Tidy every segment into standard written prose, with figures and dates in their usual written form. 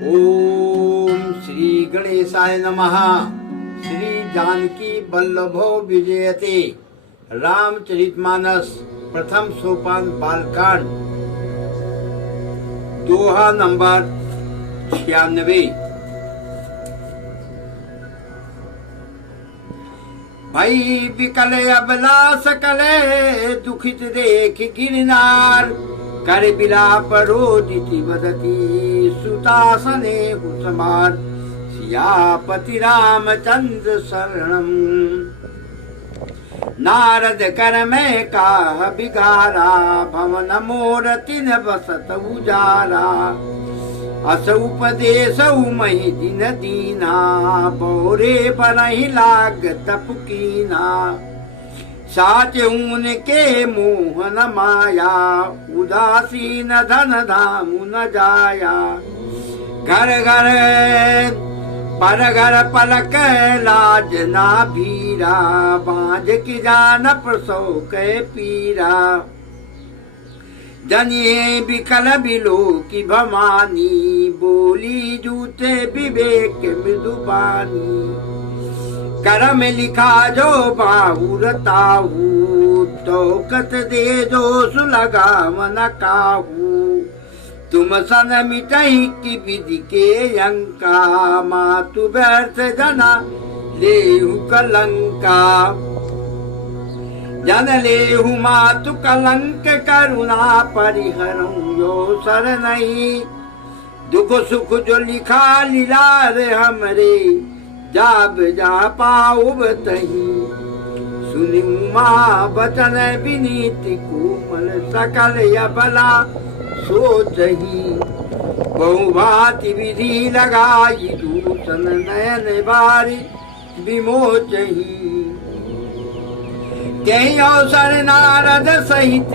ओम श्री गणेशाय नमः। श्री जानकी वल्लभो विजयते। रामचरितमानस प्रथम सोपान बालकांड दोहा नंबर 96। भई विकल अबला सकले दुखित देख गिरनार कर बिलाप रोदिति वदति सुतासने कुसमार सियापति रामचंद्र शरणम। नारद कर में काह बिगारा भवन मोर तिन बसत उजारा। अस उपदेश मही दिन दीना बोरे बनहि लाग तप कीना। साच उनके मोहन माया उदासीन धन धाम न जाया। घर घर पर घर पलक लाज ना भीरा बाज की जान प्रसव के पीरा। जनिए बिकल बिलो की भवानी बोली जूते विवेक मृदुबानी। करम लिखा जो बाहुर ताहू तोकत दे जो सुलगा मन काहू। तुम सन मिटही की विधि के अंका मातु व्यर्थ जना लेहु कलंका। जन लेहु मातु कलंक करुणा परिहरऊ यो सर नहीं। दुख सुख जो लिखा लीलार हमरे जाब जा पाऊब तही। सुनि माँ बचन विनीति कोमल सकल यबला सोचही। बहुभांति विधि लगाई दूषण नयन बारी विमोचही। कहीं अवसर नारद सहित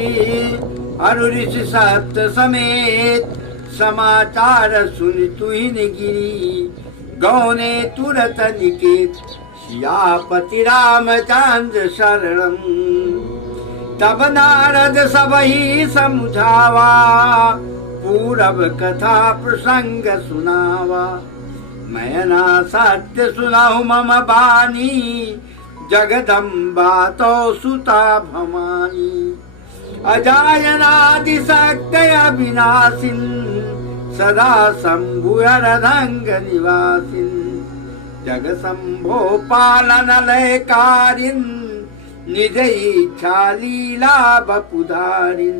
अरु ऋषि सप्त समेत समाचार सुन तुहिन गिरी। गौने तुरत निकेत सियापति रामचंद्र शरणम। तब नारद सबही समुझावा पूरब कथा प्रसंग सुनावा। मैं ना सत्य सुनाहु मम बानी जगदम्बा तो सुता भवानी। अजायनादि शक्ति अविनाशिन सदा शंभु हरदंग निवासिन। जग शंभो पालन लयकारिन निज इच्छा लीला बपुधारिन।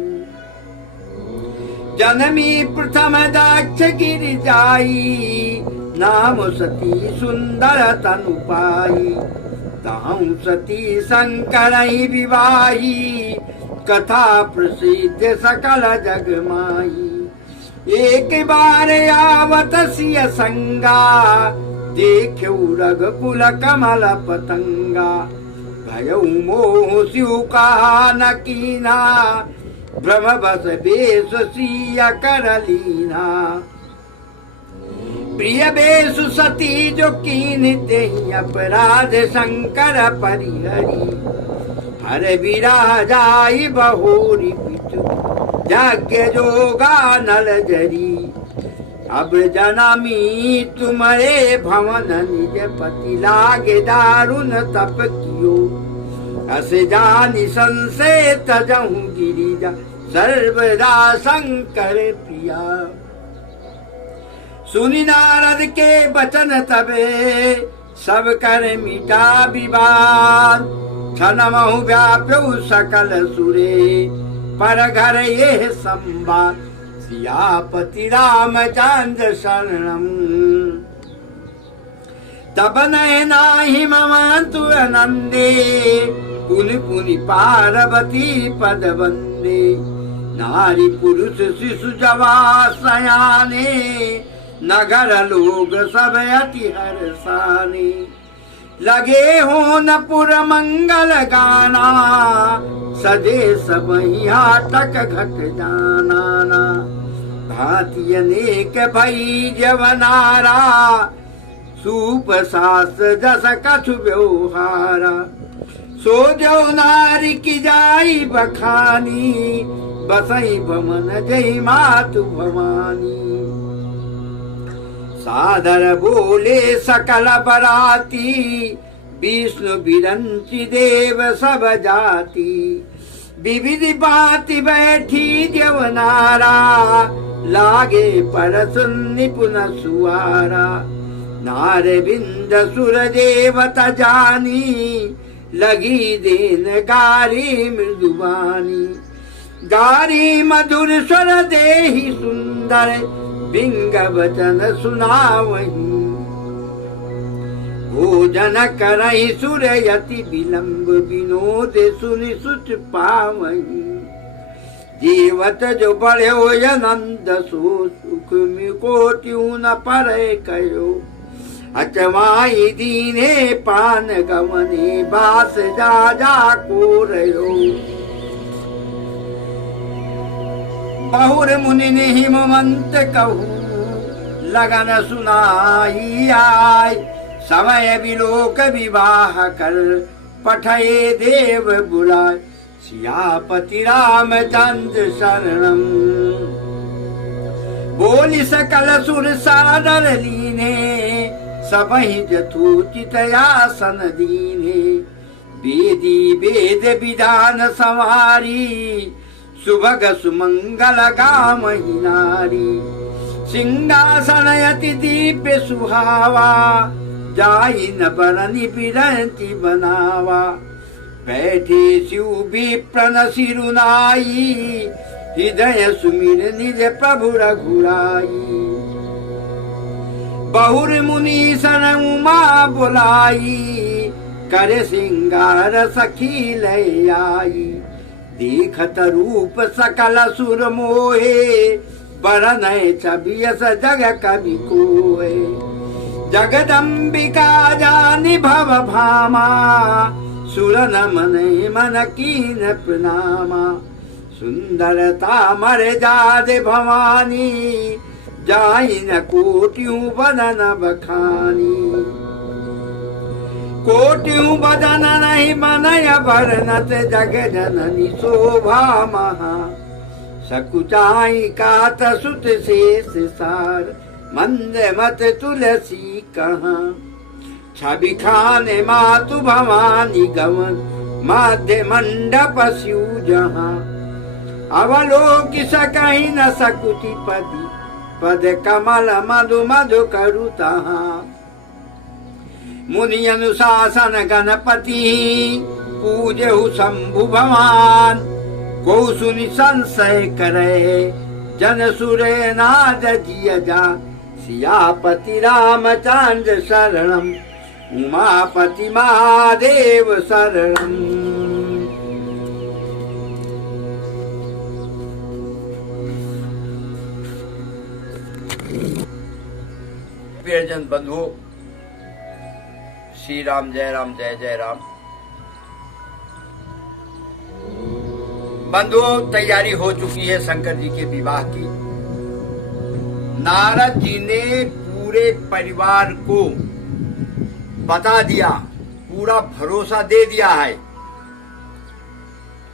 जनमी प्रथम दक्ष गिरिजाई नाम सती सुंदर तनु पाई। ताहु सती शंकर विवाही कथा प्रसिद्ध सकल जग माई। एक बार आवत सिय संगा देखऊ रघुकुल कमल पतंगा। भयऊ मोह शिव कहा न कीना भ्रम बस बेस सिय कर लीना। प्रिय बेसु सती जो कीनते अपराध शंकर परिहरी। हर विरह जाई बहोरी पितु यज्ञ जोगा नल जरी। अब जनमी तुम्हारे भवन निज पति लागे दारुण तप कियो। अस जानि संशय तजहु गिरिजा सर्वदा शंकर प्रिया। सुनि नारद के बचन तबे सब कर मिटा विवाद। क्षणमहु व्याप्यौ सकल सुरे पर घर ये संवाद। सियापति रामचंद्र शरणम। तब नयनाहि ममन्तु आनंदे पुनि पुनि पार्वती पद वंदे। नारी पुरुष शिशु जवा सयाने नगर लोग सब अति हर्षाने। लगे हो न पुर मंगल गाना सजे सब तक घट जाना। भांति अनेक भई जवनारा सूप सास जस कछु व्यवहारा। सो जो नारी की जाई बखानी बसई भमन जय मातु भवानी। सादर बोले सकल बराती, विष्णु बिरंची देव सब जाति। विविधि बाति बैठी जवनारा, लागे परस निपुण सुवारा। नार बिंद सुर देवता जानी, लगी देन गारी मृदुवानी। गारी मधुर स्वर देहि सुंदर, बिंग वचन सुनावहीं। भोजन करहि सुरयति विलंब, विनोद सुनि सुच पावहीं। जीवत जो बढ़ो आनंद सो, सुख कोटियों न परे कयो। अचमाई दीने पान गवने, बास जा जा को रहो। बहुर मुनि ने हिमवंत कहू, लगन सुनाई आय। समय विलोक विवाह कर, पठये देव बुलाय। सियापति रामचंद्र शरणम, बोली सकल सुर सादर लीने। सबहि जथोचित आसन दीने, वेदी वेद विधान संवारी। सुभग सुमंगल गामहि नारी, सिंहासन अति दीप्य सुहावा। जाई न बरनि बिरंची बनावा, बैठे शिव विप्र सिरुनाई। हृदय सुमिर निज प्रभु रघुराई। बहुर मुनि सन उमा बुलाई, कर सिंगार सखी लय आई। देखत रूप सकल सुर मोहे, बरनय छवि यस जग कवि कोय। जगदम्बिका जानि भव भामा, सुर नमन मन कीन प्रणामा। सुंदरता मर जाद भवानी, जाई न कोटियों बदन बखानी। कोटियों बदन नहीं बनय भरनत, जग जननी शोभा महा। सकुचाई कात सुत शेष सार, मंद मत तुलसी कहाँ। छवि खाने मातु भवानी गवन, माध्य मंडप स्यू जहाँ। अवलोकि सकहि न सकुति पदी, पद कमल मधु मधु करु तहाँ। मुनि अनुशासन गणपति, पूजहु शंभु भगवान। को सुनि संशय करे, जन सुरे नाद जिय जान। सियापति रामचंद्र शरणम, उमापति महादेव शरणम। प्रियजन बंधु, श्री राम जय राम जय जय राम। बंधुओं, तैयारी हो चुकी है शंकर जी के विवाह की। नारद जी ने पूरे परिवार को बता दिया, पूरा भरोसा दे दिया है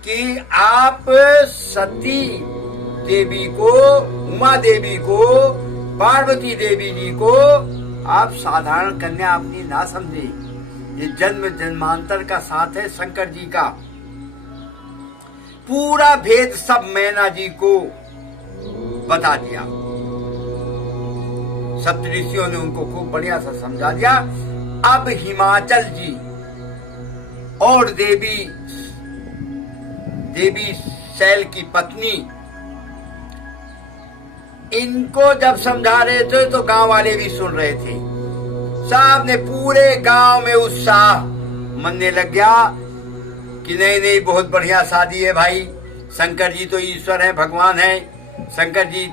कि आप सती देवी को, उमा देवी को, पार्वती देवी जी को आप साधारण कन्या अपनी ना समझे। ये जन्म जन्मांतर का साथ है शंकर जी का। पूरा भेद सब मैना जी को बता दिया। सप्तऋषियों ने उनको खूब बढ़िया सा समझा दिया। अब हिमाचल जी और देवी शैल की पत्नी इनको जब समझा रहे थे तो गांव वाले भी सुन रहे थे। साहब ने पूरे गांव में उत्साह मनने लग गया कि नहीं नहीं, बहुत बढ़िया शादी है भाई। शंकर जी तो ईश्वर है, भगवान है। शंकर जी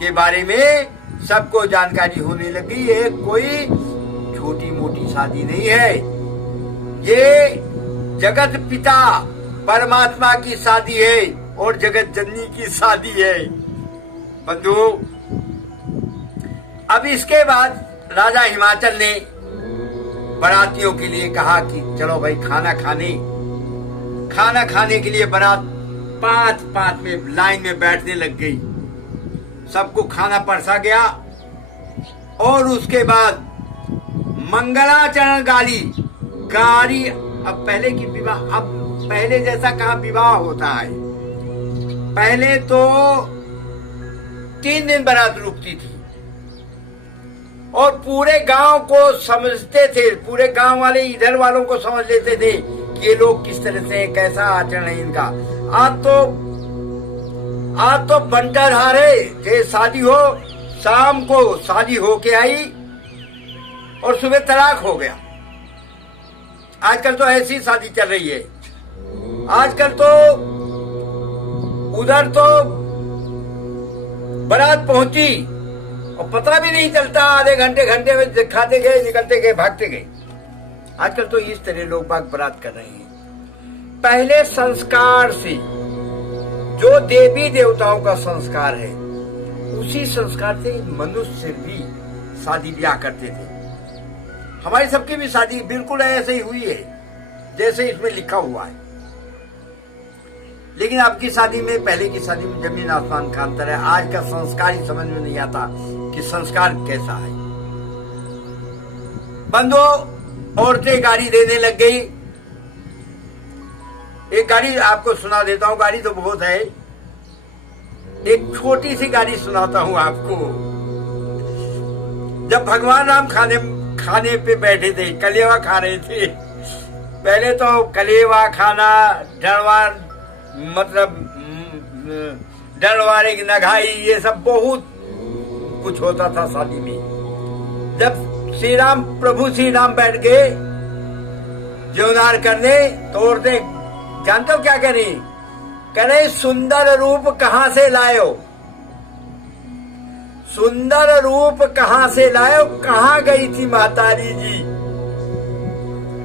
के बारे में सबको जानकारी होने लगी। ये कोई छोटी मोटी शादी नहीं है, ये जगत पिता परमात्मा की शादी है और जगत जननी की शादी है। बंधु, अब इसके बाद राजा हिमाचल ने बारातियों के लिए कहा कि चलो भाई खाना खाने के लिए बारात पांच में लाइन में बैठने लग गई। सबको खाना परसा गया और उसके बाद मंगलाचरण गाड़ी गाड़ी। अब पहले की विवाह, अब पहले जैसा कहाँ विवाह होता है। पहले तो 3 दिन बारात रुकती थी और पूरे गांव को समझते थे, पूरे गांव वाले इधर वालों को समझ लेते थे कि ये लोग किस तरह से, कैसा आचरण है इनका। आज तो बंटर हारे जे शादी हो, शाम को शादी होके आई और सुबह तलाक हो गया। आजकल तो ऐसी शादी चल रही है। आजकल तो उधर तो बारात पहुंची और पता भी नहीं चलता, आधे घंटे में दिखाते गए, निकलते गए, भागते गए। आजकल तो इस तरह लोग बाग बारात कर रहे हैं। पहले संस्कार से, जो देवी देवताओं का संस्कार है, उसी संस्कार से मनुष्य भी शादी ब्याह करते थे। हमारी सबकी भी शादी बिल्कुल ऐसे ही हुई है जैसे इसमें लिखा हुआ है। लेकिन आपकी शादी में, पहले की शादी में जमीन आसमान का अंतर है। आज का संस्कार ही समझ में नहीं आता कि संस्कार कैसा है। बंदो, औरतें गाड़ी देने लग गई। एक गाड़ी आपको सुना देता हूँ, गाड़ी तो बहुत है। एक छोटी सी गाड़ी सुनाता हूँ आपको। जब भगवान राम खाने पे बैठे थे, कलेवा खा रहे थे। पहले तो कलेवा खाना, डरवा, मतलब डरवारे की नगाई, ये सब बहुत कुछ होता था शादी में। जब प्रभु श्री राम बैठ गए ज्योनार करने, तो औरतें जानते हो क्या कह रही, सुंदर रूप कहां से लायो, सुंदर रूप कहां से लायो, कहां गई थी मातारी जी।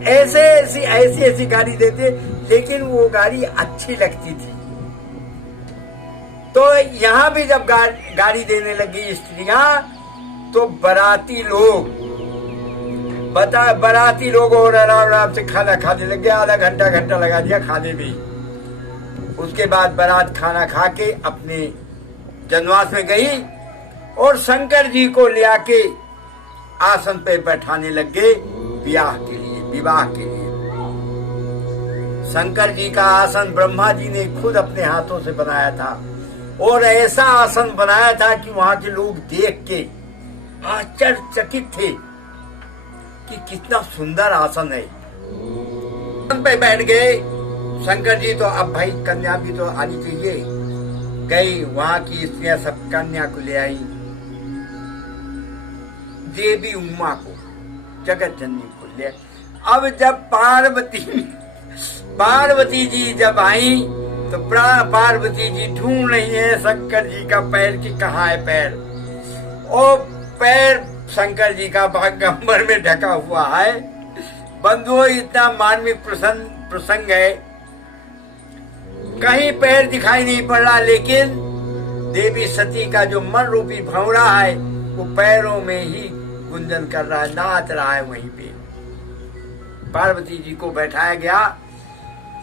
ऐसी गाड़ी देते, लेकिन वो गाड़ी अच्छी लगती थी। तो यहां भी जब गाड़ी देने लगी स्त्रियां, तो बाराती लोग और आराम से खाना खाने लग गए। आधा घंटा लगा दिया खाने में। उसके बाद बारात खाना खा के अपने जनवास में गई और शंकर जी को ले आके आसन पे बैठाने लग गए विवाह के लिए। शंकर जी का आसन ब्रह्मा जी ने खुद अपने हाथों से बनाया था और ऐसा आसन बनाया था कि वहां के लोग देख के आश्चर्यचकित थे कि कितना सुंदर आसन है। आसन पे बैठ गए शंकर जी। तो अब भाई कन्या भी तो आनी चाहिए। गई वहां की स्त्रियां सब कन्या को ले आई। देवी उमा को, जगत जननी को ले। अब जब पार्वती जी जब आई, तो पार्वती जी ढूंढ रही है शंकर जी का पैर कि कहाँ है पैर। और पैर शंकर जी का बागंबर में ढका हुआ है। बंधुओं, इतना मार्मिक प्रसंग है, कहीं पैर दिखाई नहीं पड़ रहा, लेकिन देवी सती का जो मन रूपी भंवरा है वो पैरों में ही गुंजन कर रहा है, नाच रहा है। वहीं पे पार्वती जी को बैठाया गया।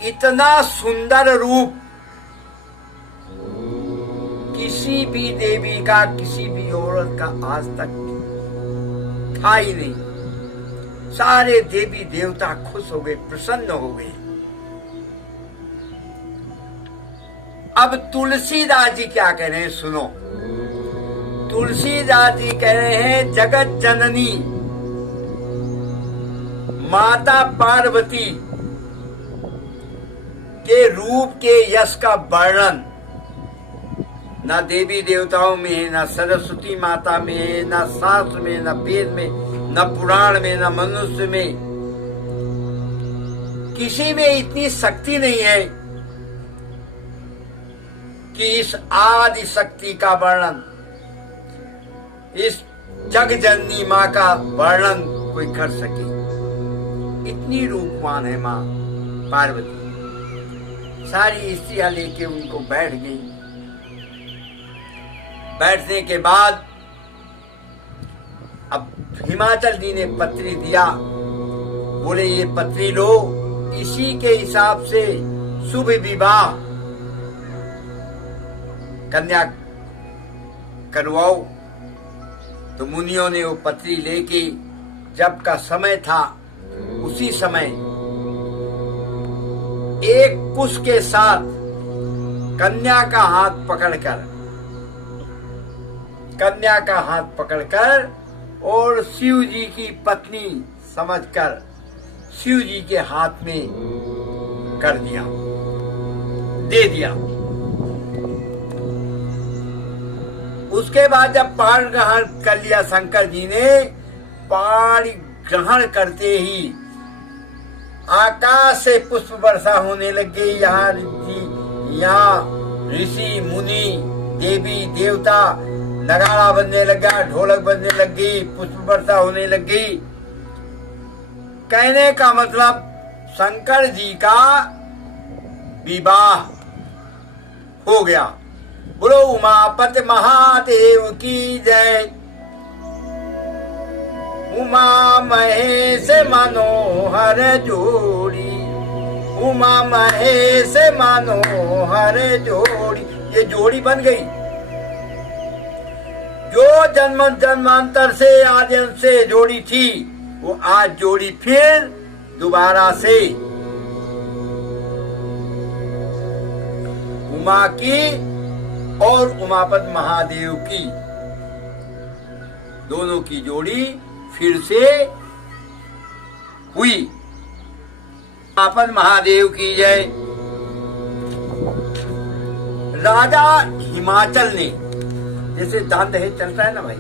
इतना सुंदर रूप किसी भी देवी का, किसी भी औरत का आज तक था ही नहीं। सारे देवी देवता खुश हो गए, प्रसन्न हो गए। अब तुलसीदास जी क्या कह रहे हैं, सुनो। तुलसीदास जी कह रहे हैं, जगत जननी माता पार्वती के रूप के यश का वर्णन न देवी देवताओं में है, न सरस्वती माता में है, न शास्त्र में, न वेद में, न पुराण में, न मनुष्य में। किसी में इतनी शक्ति नहीं है कि इस आदि शक्ति का वर्णन, इस जग जननी माँ का वर्णन कोई कर सके। इतनी रूपवान है माँ पार्वती। सारी स्त्रियां लेके उनको बैठ गई। बैठने के बाद अब हिमाचल जी ने पत्री दिया, बोले ये पत्री लो, इसी के हिसाब से शुभ विवाह कन्या करवाओ। तो मुनियों ने वो पत्री लेके जब का समय था उसी समय एक कुश के साथ कन्या का हाथ पकड़कर और शिव जी की पत्नी समझकर शिव जी के हाथ में दे दिया। उसके बाद जब पाण ग्रहण कर लिया शंकर जी ने, पाण ग्रहण करते ही आकाश से पुष्प वर्षा होने लग गई। यहाँ ऋषि मुनि देवी देवता नगाड़ा बजने लगा, ढोलक बजने लग गई, पुष्प वर्षा होने लग गई। कहने का मतलब शंकर जी का विवाह हो गया। बोलो उमापति महादेव की जय। उमा महेश मनोहर जोड़ी, उमा महेश मनोहर जोड़ी, ये जोड़ी बन गई। जो जन्म जन्मांतर से आदि से जोड़ी थी वो आज जोड़ी फिर दोबारा से उमा की और उमापति महादेव की, दोनों की जोड़ी फिर से हुई। उमापति महादेव की जय। राजा हिमाचल ने, जैसे दान दहेज चलता है ना भाई,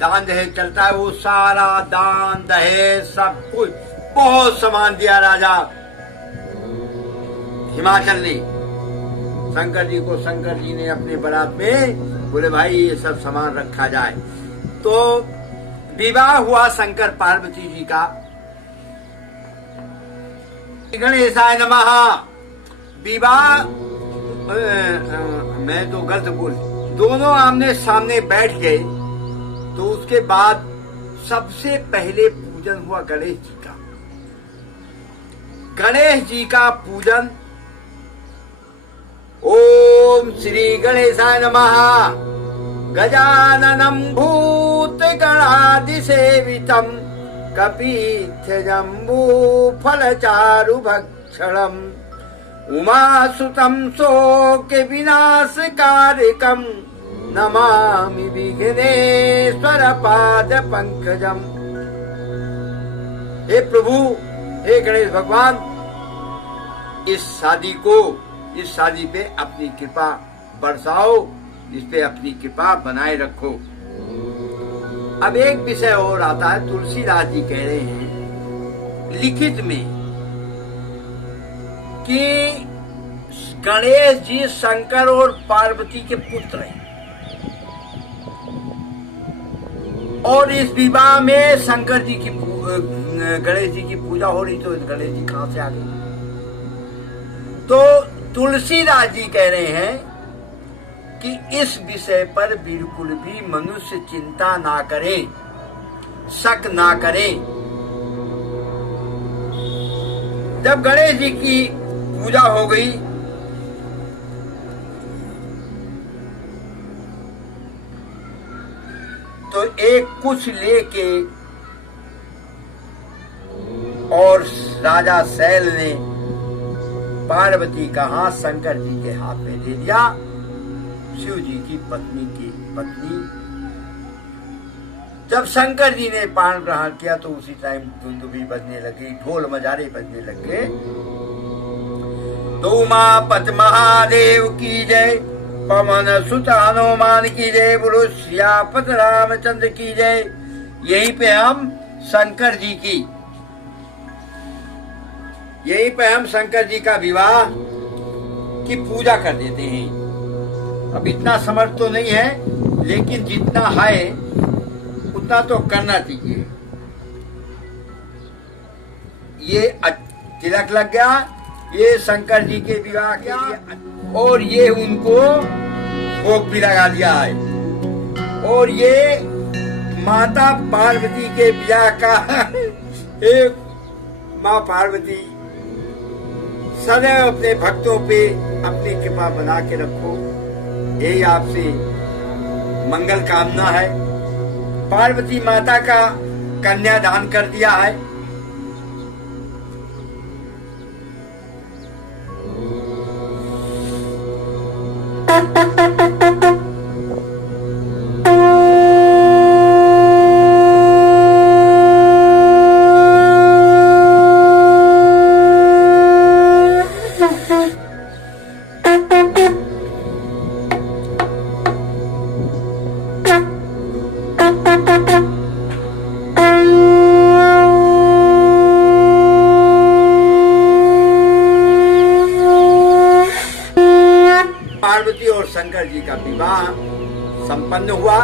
दान दहेज चलता है, वो सारा दान दहेज सब कुछ बहुत सामान दिया राजा हिमाचल ने शंकर जी को। शंकर जी ने अपने बारात में बोले भाई ये सब सामान रखा जाए। तो विवाह हुआ शंकर पार्वती जी का। गणेशाय नमः। विवाह मैं तो गलत बोल, दोनों आमने सामने बैठ गए। तो उसके बाद सबसे पहले पूजन हुआ गणेश जी का। गणेश जी का पूजन, ओम श्री गणेशाय नमः। गजाननं भूत गणादि सेवितम् कपीथ जम्बू फल चारु भक्षणम् उमासुतं शोक विनाश कारकम् नमामि विघ्नेश्वर पाद पंकजम। हे प्रभु, हे गणेश भगवान, इस शादी पे अपनी कृपा बरसाओ, इस पे अपनी कृपा बनाए रखो। अब एक विषय और आता है। तुलसीदास जी कह रहे हैं लिखित में कि गणेश जी शंकर और पार्वती के पुत्र हैं और इस विवाह में शंकर जी की गणेश जी की पूजा हो रही, तो गणेश जी कहां से आ गए? तो तुलसीदास जी कह रहे हैं कि इस विषय पर बिल्कुल भी मनुष्य चिंता ना करे, शक ना करे। जब गणेश जी की पूजा हो गई तो एक कुछ लेके और राजा शैल ने पार्वती का हाथ शंकर जी के हाथ में दे दिया। शिव जी की पत्नी जब शंकर जी ने पान ग्रहण किया तो उसी टाइम धुंधुबी बजने लगी, ढोल मजारे बजने लगे। तो उमापति महादेव की जय, पवन सुत हनुमान की जय, बोलो सियापति रामचंद्र की जय। यहीं पे हम शंकर जी का विवाह की पूजा कर देते हैं। अब इतना समर्थ तो नहीं है, लेकिन जितना है उतना तो करना चाहिए। ये तिलक लग गया, ये शंकर जी के विवाह के लिए, और ये उनको भोग भी लगा दिया है। और ये माता पार्वती के विवाह का एक माँ पार्वती सदैव अपने भक्तों पे अपनी कृपा बना के रखो, यही आपसे मंगल कामना है। पार्वती माता का कन्यादान कर दिया है। पार्वती और शंकर जी का विवाह संपन्न हुआ।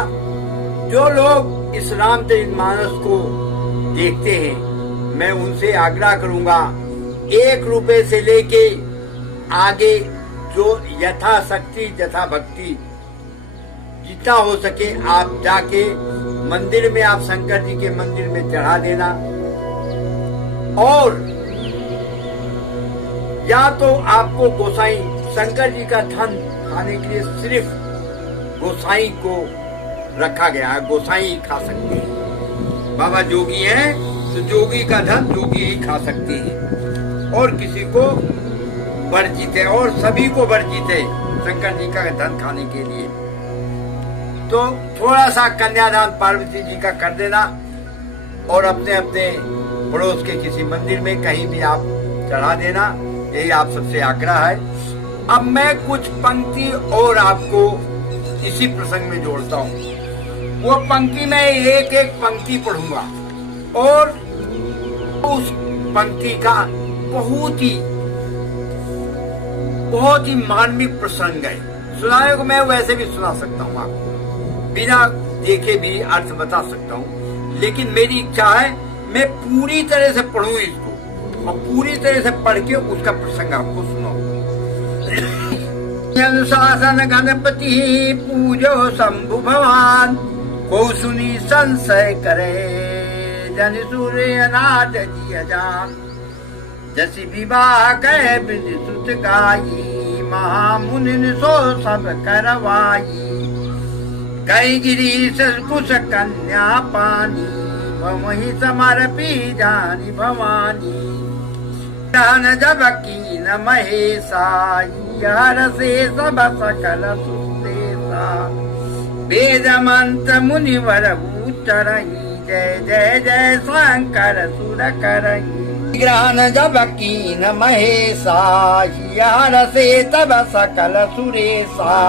जो लोग इस रामचरितमानस को देखते हैं, मैं उनसे आग्रह करूंगा, 1 रुपए से लेके आगे जो यथाशक्ति यथा भक्ति जितना हो सके आप जाके मंदिर में, आप शंकर जी के मंदिर में चढ़ा देना। और या तो आपको गोसाई शंकर जी का धन खाने के लिए सिर्फ गोसाई को रखा गया है, गोसाई खा सकते हैं। बाबा जोगी हैं तो जोगी का धन जोगी ही खा सकते हैं, और किसी को वर्जित है, और सभी को वर्जित है शंकर जी का धन खाने के लिए। तो थोड़ा सा कन्यादान पार्वती जी का कर देना, और अपने अपने पड़ोस के किसी मंदिर में कहीं भी आप चढ़ा देना, यही आप सबसे आग्रह है। अब मैं कुछ पंक्ति और आपको इसी प्रसंग में जोड़ता हूँ। वो पंक्ति में एक एक पंक्ति पढ़ूंगा, और उस पंक्ति का बहुत ही मार्मिक प्रसंग है। सुनाने को मैं वैसे भी सुना सकता हूँ आपको, बिना देखे भी अर्थ बता सकता हूँ, लेकिन मेरी इच्छा है मैं पूरी तरह से पढ़ूं इसको, और पूरी तरह से पढ़ के उसका प्रसंग आपको सुनाऊं। अनुशासन गणपति पूजो शंभु भगवान, को सुनी संशय करे जन सूर्य नाथ जी जान। जसी विवाह कह बिंद सुत गाई, महामुनि सो सब करवाई। गई गिरीश कुश कन्या पानी, वही समर्पी जानी भवानी। जब की न महेशा, यार से सब सकल सुदेशा। वेद मंत्र मुनिवर उच्चरही, जय जय जय शंकर सुर करही। ग्रहण जब की न महेशा, यार से तब सकल सुरेशा।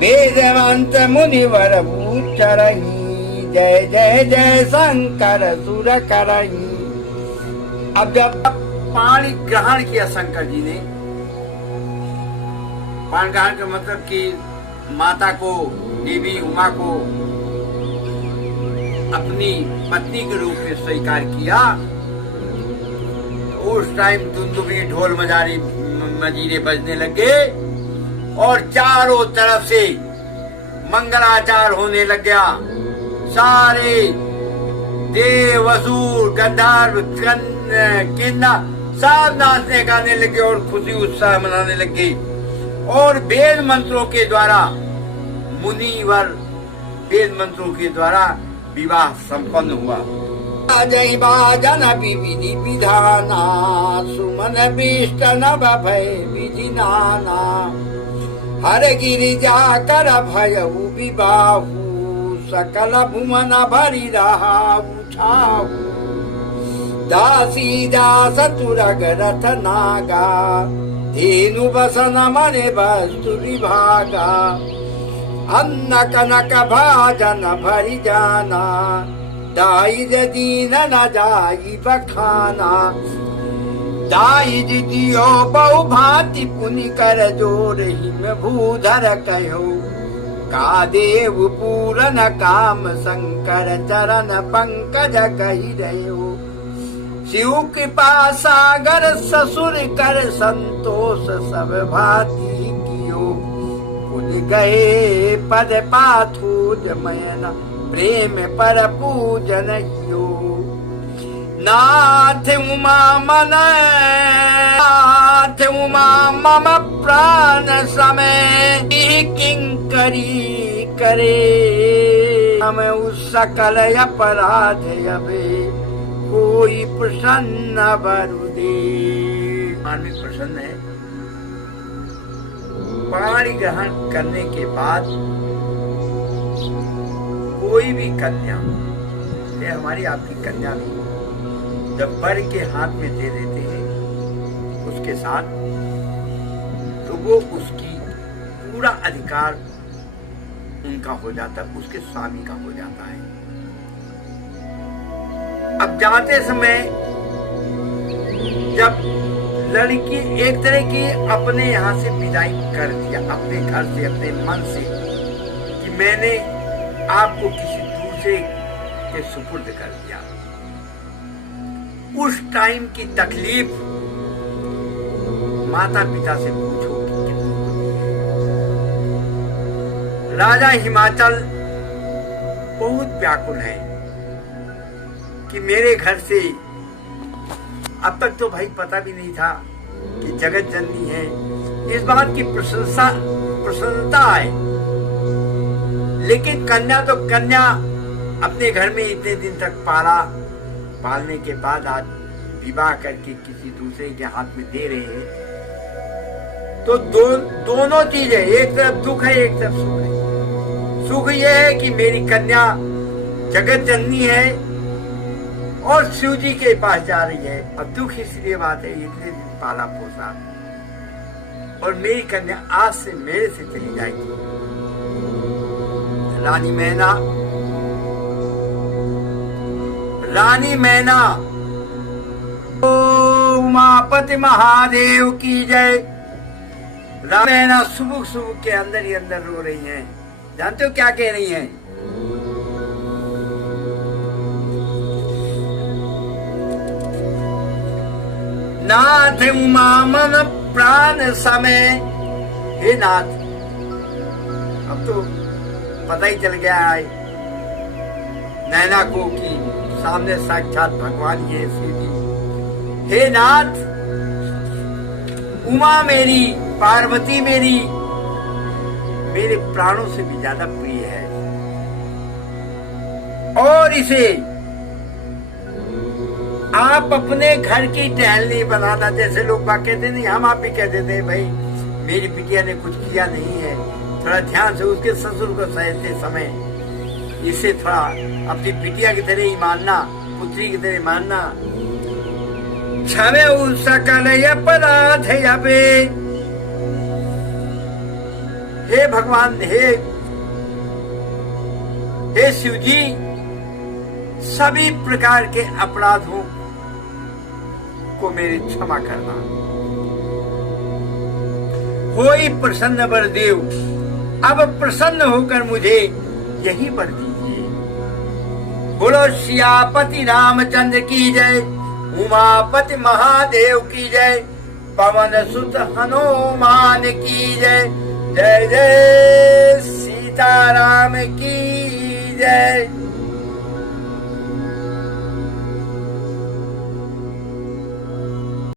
वेद मंत्र मुनिवर उच्चरही, जय जय जय शंकर सुर करही। अब जब पाणी ग्रहण किया शंकर जी ने, पाणी ग्रहण का मतलब कि माता को, देवी उमा को अपनी पत्नी के रूप में स्वीकार किया। उस टाइम दुंदुभी ढोल मजीरे बजने लगे, और चारों तरफ से मंगलाचार होने लग गया। सारे देव, असुर, गंधर्व, किन्नर सब नाचने गाने लगे और खुशी उत्साह मनाने लगे। और वेद मंत्रों के द्वारा, मुनिवर वेद मंत्रों के द्वारा विवाह संपन्न हुआ। जय बाजन विधि विधाना, सुमन विष्ट नभ भय विधि नाना। हर गिरिजा कर भयउ विबाहु, सकल भुवन भरि रहाउ छाऊ। दासी दास तुरग रथ नागा, धेनु बसन मने वस्तु विभागा। अन्न कनक भाजन भरि जाना, दाइज दीन न जाई बखाना। दाइज दियो बहु भांति पुनि कर जोर, हिम भूधर कहो का देव पूरन काम। शंकर चरण पंकज कहि रहो, शिव कृपा सागर ससुर कर संतोष। सब भांति कियो पुनि गए पद पाथु जमयना, प्रेम पर पूजन कियो। नाथ उमा मन, नाथ उमा मम प्राण समय। किंकरी करे, हम उस सकल अपराध अबे कोई प्रसन्न बरुदे। मानवी प्रसन्न है। पाणी ग्रहण करने के बाद कोई भी कन्या, ये हमारी आपकी कन्या भी, जब वर के हाथ में दे देते हैं उसके साथ, तो वो उसकी पूरा अधिकार उनका हो जाता है, उसके स्वामी का हो जाता है। अब जाते समय जब लड़की एक तरह की अपने यहाँ से विदाई कर दिया, अपने घर से, अपने मन से, कि मैंने आपको किसी दूसरे के सुपुर्द कर दिया, उस टाइम की तकलीफ माता पिता से पूछो कि कितनी। राजा हिमाचल बहुत व्याकुल है कि मेरे घर से, अब तक तो भाई पता भी नहीं था कि जगत जननी है, इस बात की प्रसन्नता है, लेकिन कन्या तो कन्या अपने घर में इतने दिन तक पालने के बाद आज विवाह करके किसी दूसरे के हाथ में दे रहे हैं, तो दोनों चीजें, एक तरफ दुख है, एक तरफ सुख है। सुख यह है कि मेरी कन्या जगत जननी है और शिव जी के पास जा रही है, और दुख इसलिए बात है इतने दिन पाला पोसा और मेरी कन्या आज से मेरे से चली जाएगी। रानी मैना उमापति महादेव की जय। रानी मैना सुबह सुबह के अंदर ही अंदर रो रही हैं। जानते हो क्या कह रही हैं? नाथ उमा मन प्राण समय। हे नाथ, अब तो पता ही चल गया है नैना को कि सामने साक्षात भगवान ये शिव जी। हे नाथ, उमा मेरी, पार्वती मेरी, मेरे प्राणों से भी ज्यादा प्रिय है, और इसे आप अपने घर की टहलनी बनाना। जैसे लोग बात कहते नहीं, हम आप भी कह देते हैं भाई मेरी बिटिया ने कुछ किया नहीं है, थोड़ा ध्यान से उसके ससुर को सहते समय इसे थोड़ा अपनी बिटिया की तरह ही मानना, पुत्री की तरह मानना। क्षमे सकल अपराध अबे। हे भगवान, हे शिव जी, सभी प्रकार के अपराधों को मेरे क्षमा करना। होई प्रसन्न वर देव, अब प्रसन्न होकर मुझे यही वर दीजिए। बोलो सियापति रामचंद्र की जय, उमापति महादेव की जय, पवन सुत हनुमान की जय। जय जय सीताराम की जय।